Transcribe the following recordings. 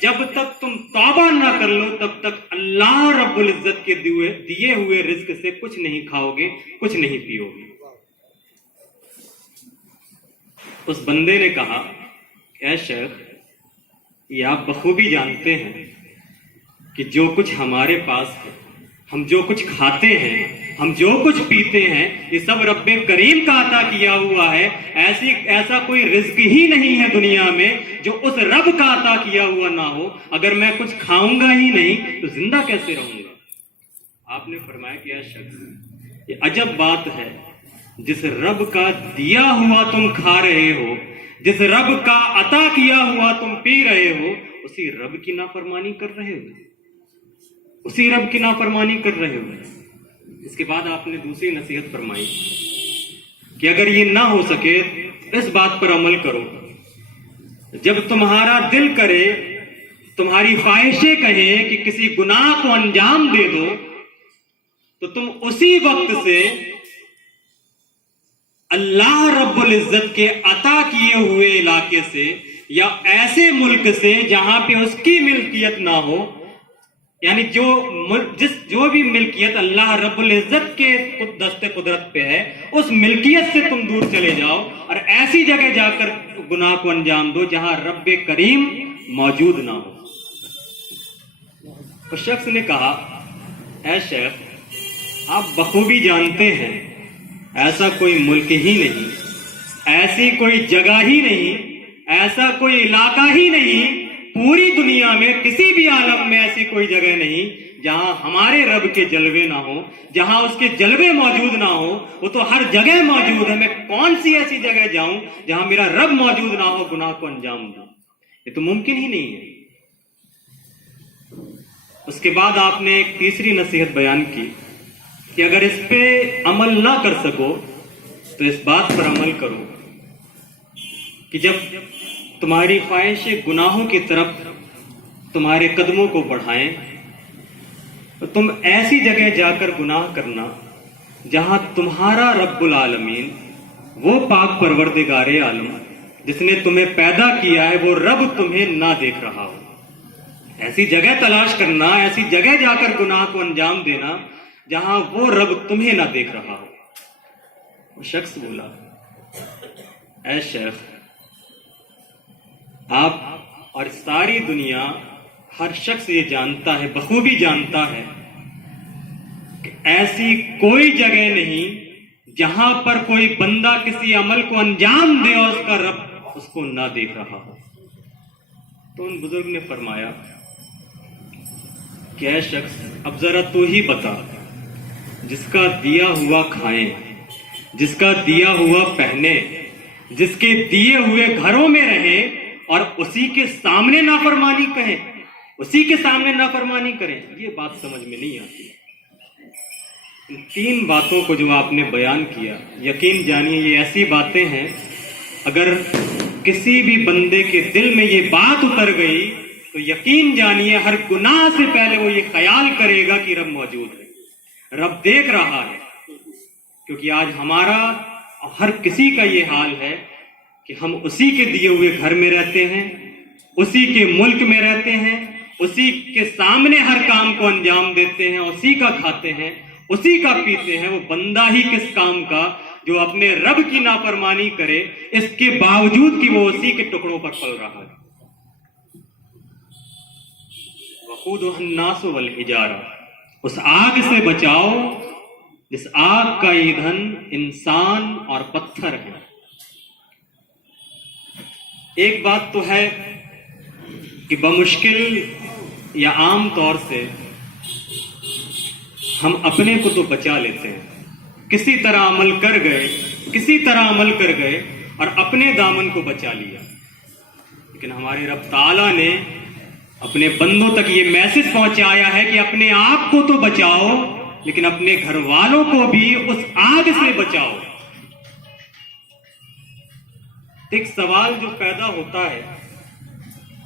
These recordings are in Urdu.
جب تک تم توبہ نہ کر لو تب تک اللہ رب العزت کے دیے ہوئے رزق سے کچھ نہیں کھاؤ گے، کچھ نہیں پیو گے۔ اس بندے نے کہا اے شیخ، یہ آپ بخوبی جانتے ہیں کہ جو کچھ ہمارے پاس ہے، ہم جو کچھ کھاتے ہیں، ہم جو کچھ پیتے ہیں، یہ سب رب کریم کا عطا کیا ہوا ہے۔ ایسا کوئی رزق ہی نہیں ہے دنیا میں جو اس رب کا عطا کیا ہوا نہ ہو۔ اگر میں کچھ کھاؤں گا ہی نہیں تو زندہ کیسے رہوں گا؟ آپ نے فرمایا کہ اے شخص، یہ عجب بات ہے، جس رب کا دیا ہوا تم کھا رہے ہو، جس رب کا عطا کیا ہوا تم پی رہے ہو، اسی رب کی نافرمانی کر رہے ہو، اسی رب کی نافرمانی کر رہے ہو۔ اس کے بعد آپ نے دوسری نصیحت فرمائی کہ اگر یہ نہ ہو سکے اس بات پر عمل کرو، جب تمہارا دل کرے، تمہاری خواہشیں کہیں کہ کسی گناہ کو انجام دے دو، تو تم اسی وقت سے اللہ رب العزت کے عطا کیے ہوئے علاقے سے یا ایسے ملک سے جہاں پہ اس کی ملکیت نہ ہو، یعنی جو بھی ملکیت اللہ رب العزت کے دست قدرت پہ ہے، اس ملکیت سے تم دور چلے جاؤ اور ایسی جگہ جا کر گناہ کو انجام دو جہاں رب کریم موجود نہ ہو۔ اس شخص نے کہا اے شیخ، آپ بخوبی جانتے ہیں ایسا کوئی ملک ہی نہیں، ایسی کوئی جگہ ہی نہیں، ایسا کوئی علاقہ ہی نہیں، پوری دنیا میں کسی بھی عالم میں ایسی کوئی جگہ نہیں جہاں ہمارے رب کے جلوے نہ ہو، جہاں اس کے جلوے موجود نہ ہو۔ وہ تو ہر جگہ موجود ہے، میں کون سی ایسی جگہ جاؤں جہاں میرا رب موجود نہ ہو، گناہ کو انجام دوں؟ یہ تو ممکن ہی نہیں ہے۔ اس کے بعد آپ نے ایک تیسری نصیحت بیان کی کہ اگر اس پہ عمل نہ کر سکو تو اس بات پر عمل کرو کہ جب تمہاری خواہشیں گناہوں کی طرف تمہارے قدموں کو بڑھائیں تو تم ایسی جگہ جا کر گناہ کرنا جہاں تمہارا رب العالمین، وہ پاک پروردگار عالم جس نے تمہیں پیدا کیا ہے، وہ رب تمہیں نہ دیکھ رہا ہو۔ ایسی جگہ تلاش کرنا، ایسی جگہ جا کر گناہ کو انجام دینا جہاں وہ رب تمہیں نہ دیکھ رہا ہو۔ وہ شخص بولا اے شیخ، آپ اور ساری دنیا، ہر شخص یہ جانتا ہے، بخوبی جانتا ہے کہ ایسی کوئی جگہ نہیں جہاں پر کوئی بندہ کسی عمل کو انجام دے اور اس کا رب اس کو نہ دیکھ رہا ہو۔ تو ان بزرگ نے فرمایا کہ اے شخص، اب ذرا تو ہی بتا، جس کا دیا ہوا کھائیں، جس کا دیا ہوا پہنے، جس کے دیے ہوئے گھروں میں رہیں اور اسی کے سامنے نافرمانی کہیں، اسی کے سامنے نافرمانی کریں، یہ بات سمجھ میں نہیں آتی۔ ان تین باتوں کو جو آپ نے بیان کیا، یقین جانیے یہ ایسی باتیں ہیں، اگر کسی بھی بندے کے دل میں یہ بات اتر گئی تو یقین جانیے ہر گناہ سے پہلے وہ یہ خیال کرے گا کہ رب موجود ہے، رب دیکھ رہا ہے۔ کیونکہ آج ہمارا ہر کسی کا یہ حال ہے کہ ہم اسی کے دیے ہوئے گھر میں رہتے ہیں، اسی کے ملک میں رہتے ہیں، اسی کے سامنے ہر کام کو انجام دیتے ہیں، اسی کا کھاتے ہیں، اسی کا پیتے ہیں۔ وہ بندہ ہی کس کام کا جو اپنے رب کی نافرمانی کرے، اس کے باوجود کہ وہ اسی کے ٹکڑوں پر پل رہا ہے۔ وقودها الناس والحجارہ، اس آگ سے بچاؤ جس آگ کا ایندھن انسان اور پتھر ہے۔ ایک بات تو ہے کہ بمشکل یا عام طور سے ہم اپنے کو تو بچا لیتے ہیں، کسی طرح عمل کر گئے اور اپنے دامن کو بچا لیا، لیکن ہمارے رب تعالیٰ نے اپنے بندوں تک یہ میسج پہنچایا ہے کہ اپنے آپ کو تو بچاؤ لیکن اپنے گھر والوں کو بھی اس آگ سے بچاؤ۔ ایک سوال جو پیدا ہوتا ہے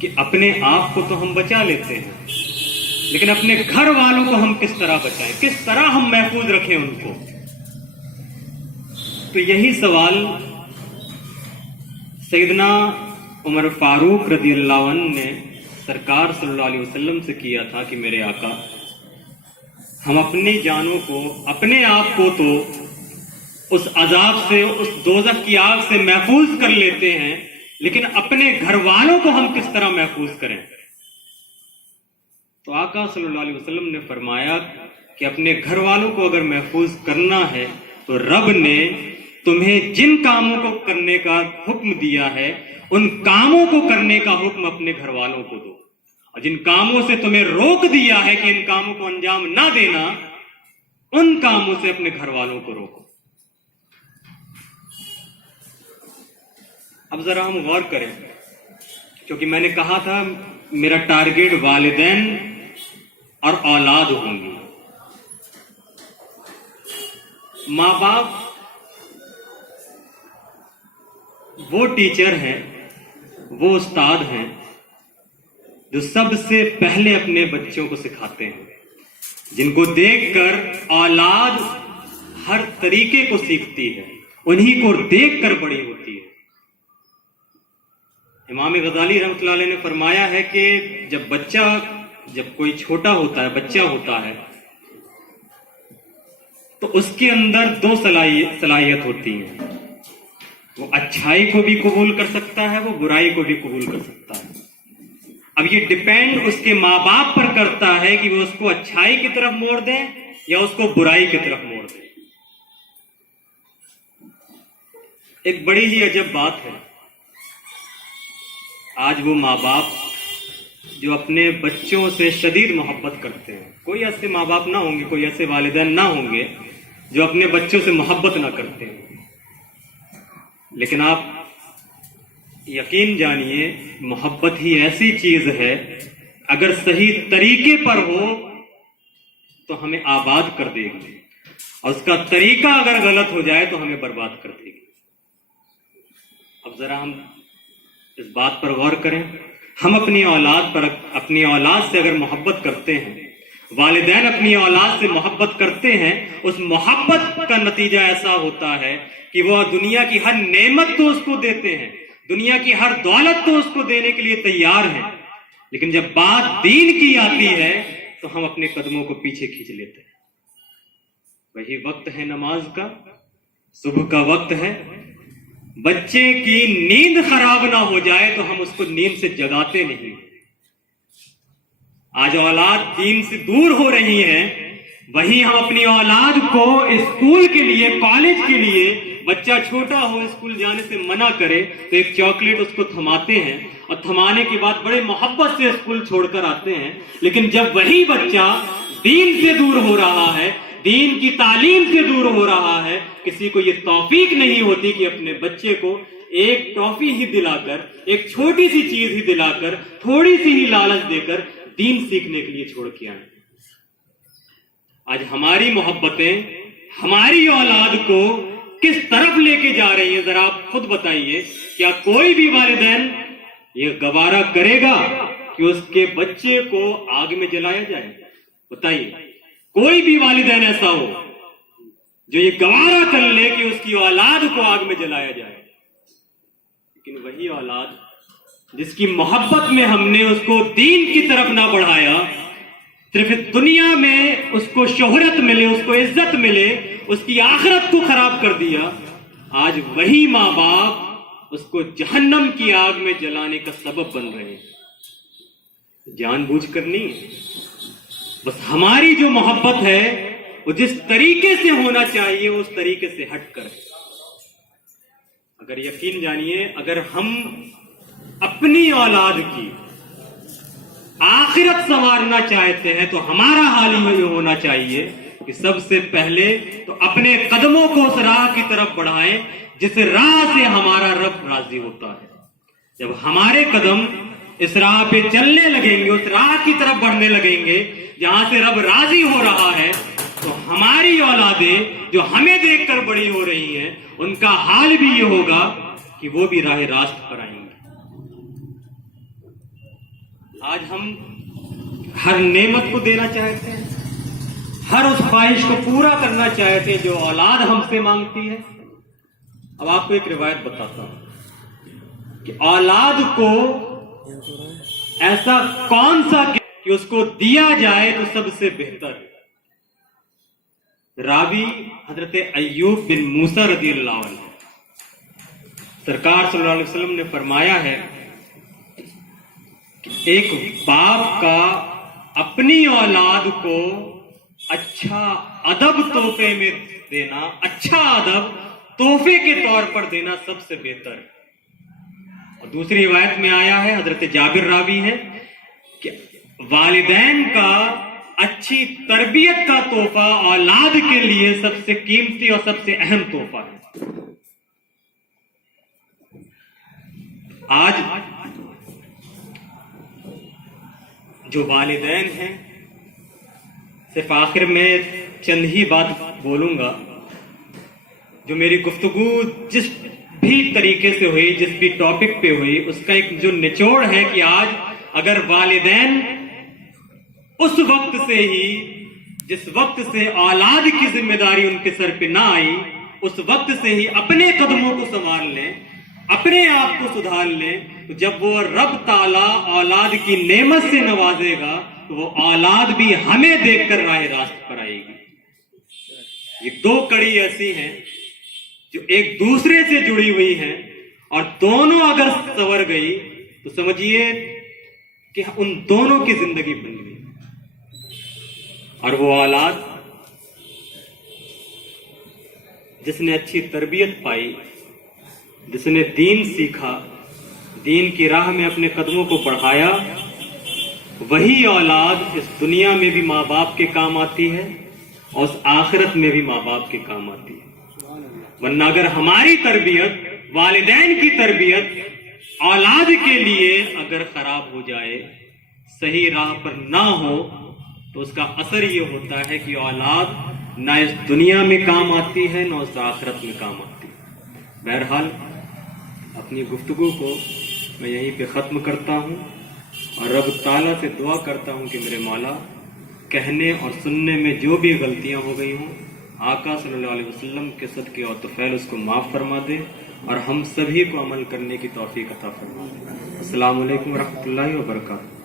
کہ اپنے آپ کو تو ہم بچا لیتے ہیں لیکن اپنے گھر والوں کو ہم کس طرح بچائیں، کس طرح ہم محفوظ رکھیں ان کو؟ تو یہی سوال سیدنا عمر فاروق رضی اللہ عنہ نے سرکار صلی اللہ علیہ وسلم سے کیا تھا کہ میرے آقا، ہم اپنی جانوں کو، اپنے آپ کو تو اس عذاب سے، اس دوزخ کی آگ سے محفوظ کر لیتے ہیں، لیکن اپنے گھر والوں کو ہم کس طرح محفوظ کریں؟ تو آقا صلی اللہ علیہ وسلم نے فرمایا کہ اپنے گھر والوں کو اگر محفوظ کرنا ہے تو رب نے تمہیں جن کاموں کو کرنے کا حکم دیا ہے ان کاموں کو کرنے کا حکم اپنے گھر والوں کو دو، اور جن کاموں سے تمہیں روک دیا ہے کہ ان کاموں کو انجام نہ دینا، ان کاموں سے اپنے گھر والوں کو روکو۔ اب ذرا ہم غور کریں، کیونکہ میں نے کہا تھا میرا ٹارگیٹ والدین اور اولاد ہوں گی۔ ماں باپ وہ ٹیچر ہیں، وہ استاد ہیں جو سب سے پہلے اپنے بچوں کو سکھاتے ہیں، جن کو دیکھ کر اولاد ہر طریقے کو سیکھتی ہے، انہی کو دیکھ کر بڑی ہوتی ہے۔ امام غزالی رحمۃ اللہ علیہ نے فرمایا ہے کہ جب کوئی چھوٹا ہوتا ہے، بچہ ہوتا ہے، تو اس کے اندر دو صلاحیت ہوتی ہیں، وہ اچھائی کو بھی قبول کر سکتا ہے، وہ برائی کو بھی قبول کر سکتا ہے۔ اب یہ ڈیپینڈ اس کے ماں باپ پر کرتا ہے کہ وہ اس کو اچھائی کی طرف موڑ دیں یا اس کو برائی کی طرف موڑ دیں۔ ایک بڑی ہی عجب بات ہے، آج وہ ماں باپ جو اپنے بچوں سے شدید محبت کرتے ہیں، کوئی ایسے ماں باپ نہ ہوں گے، کوئی ایسے والدین نہ ہوں گے جو اپنے بچوں سے محبت نہ کرتے ہیں، لیکن آپ یقین جانیے محبت ہی ایسی چیز ہے، اگر صحیح طریقے پر ہو تو ہمیں آباد کر دے گی، اور اس کا طریقہ اگر غلط ہو جائے تو ہمیں برباد کر دے گی۔ اب ذرا ہم اس بات پر غور کریں، ہم اپنی اولاد سے اگر محبت کرتے ہیں، والدین اپنی اولاد سے محبت کرتے ہیں، اس محبت کا نتیجہ ایسا ہوتا ہے کہ وہ دنیا کی ہر نعمت تو اس کو دیتے ہیں، دنیا کی ہر دولت تو اس کو دینے کے لیے تیار ہیں، لیکن جب بات دین کی آتی ہے تو ہم اپنے قدموں کو پیچھے کھینچ لیتے ہیں۔ وہی وقت ہے نماز کا، صبح کا وقت ہے، بچے کی نیند خراب نہ ہو جائے تو ہم اس کو نیند سے جگاتے نہیں۔ آج اولاد دین سے دور ہو رہی ہیں، وہیں ہم اپنی اولاد کو اسکول کے لیے، کالج کے لیے، بچہ چھوٹا ہو اسکول جانے سے منع کرے تو ایک چاکلیٹ اس کو تھماتے ہیں، اور تھمانے کے بعد بڑے محبت سے اسکول چھوڑ کر آتے ہیں، لیکن جب وہی بچہ دین سے دور ہو رہا ہے، دین کی تعلیم سے دور ہو رہا ہے، کسی کو یہ توفیق نہیں ہوتی کہ اپنے بچے کو ایک ٹافی ہی دلا کر، ایک چھوٹی سی چیز ہی دلا کر، تھوڑی سی ہی لالچ دے کر دین سیکھنے کے لیے چھوڑ کے آئیں۔ آج ہماری محبتیں ہماری اولاد کو کس طرف لے کے جا رہی ہیں، ذرا آپ خود بتائیے۔ کیا کوئی بھی والدین یہ گوارا کرے گا کہ اس کے بچے کو آگ میں جلایا جائے؟ بتائیے، کوئی بھی والدین ایسا ہو جو یہ گوارا کر لے کہ اس کی اولاد کو آگ میں جلایا جائے؟ لیکن وہی اولاد جس کی محبت میں ہم نے اس کو دین کی طرف نہ بڑھایا، صرف دنیا میں اس کو شہرت ملے، اس کو عزت ملے، اس کی آخرت کو خراب کر دیا، آج وہی ماں باپ اس کو جہنم کی آگ میں جلانے کا سبب بن رہے ہیں۔ جان بوجھ کر نہیں، بس ہماری جو محبت ہے وہ جس طریقے سے ہونا چاہیے اس طریقے سے ہٹ کر۔ اگر یقین جانیے، اگر ہم اپنی اولاد کی آخرت سنوارنا چاہتے ہیں تو ہمارا حال یہ ہونا چاہیے کہ سب سے پہلے تو اپنے قدموں کو اس راہ کی طرف بڑھائیں جس راہ سے ہمارا رب راضی ہوتا ہے۔ جب ہمارے قدم اس راہ پہ چلنے لگیں گے، اس راہ کی طرف بڑھنے لگیں گے جہاں سے رب راضی ہو رہا ہے، تو ہماری اولادیں جو ہمیں دیکھ کر بڑی ہو رہی ہیں ان کا حال بھی یہ ہوگا کہ وہ بھی راہ راست پر آئیں گے۔ آج ہم ہر نعمت کو دینا چاہتے ہیں، ہر اس خواہش کو پورا کرنا چاہتے ہیں جو اولاد ہم سے مانگتی ہے۔ اب آپ کو ایک روایت بتاتا ہوں کہ اولاد کو ایسا کون سا کہ اس کو دیا جائے تو سب سے بہتر؟ راوی حضرت ایوب بن موسیٰ رضی اللہ عنہ، سرکار صلی اللہ علیہ وسلم نے فرمایا ہے کہ ایک باپ کا اپنی اولاد کو اچھا ادب تحفے میں دینا، اچھا ادب تحفے کے طور پر دینا سب سے بہتر ہے۔ اور دوسری روایت میں آیا ہے، حضرت جابر راوی ہے کہ والدین کا اچھی تربیت کا تحفہ اولاد کے لیے سب سے قیمتی اور سب سے اہم تحفہ ہے۔ آج جو والدین ہیں، صرف آخر میں چند ہی بات بولوں گا، جو میری گفتگو جس بھی طریقے سے ہوئی، جس بھی ٹاپک پہ ہوئی، اس کا ایک جو نچوڑ ہے کہ آج اگر والدین اس وقت سے ہی، جس وقت سے اولاد کی ذمہ داری ان کے سر پہ نہ آئی، اس وقت سے ہی اپنے قدموں کو سنوار لیں، اپنے آپ کو سدھار لیں، تو جب وہ رب تعالیٰ اولاد کی نعمت سے نوازے گا تو وہ اولاد بھی ہمیں دیکھ کر راہ راست پر آئے گی۔ یہ دو کڑی ایسی ہیں جو ایک دوسرے سے جڑی ہوئی ہیں، اور دونوں اگر سنور گئی تو سمجھیے کہ ان دونوں کی زندگی بن گئی۔ اور وہ اولاد جس نے اچھی تربیت پائی، جس نے دین سیکھا، دین کی راہ میں اپنے قدموں کو بڑھایا، وہی اولاد اس دنیا میں بھی ماں باپ کے کام آتی ہے اور اس آخرت میں بھی ماں باپ کے کام آتی ہے۔ ورنہ اگر ہماری تربیت، والدین کی تربیت اولاد کے لیے اگر خراب ہو جائے، صحیح راہ پر نہ ہو، تو اس کا اثر یہ ہوتا ہے کہ اولاد نہ اس دنیا میں کام آتی ہے نہ اس آخرت میں کام آتی ہے۔ بہرحال اپنی گفتگو کو میں یہیں پہ ختم کرتا ہوں، اور رب تعالیٰ سے دعا کرتا ہوں کہ میرے مولا کہنے اور سننے میں جو بھی غلطیاں ہو گئی ہوں، آقا صلی اللہ علیہ وسلم کے صدقے اور طفیل اس کو معاف فرما دے، اور ہم سبھی کو عمل کرنے کی توفیق عطا فرما دے۔ السلام علیکم ورحمۃ اللہ وبرکاتہ۔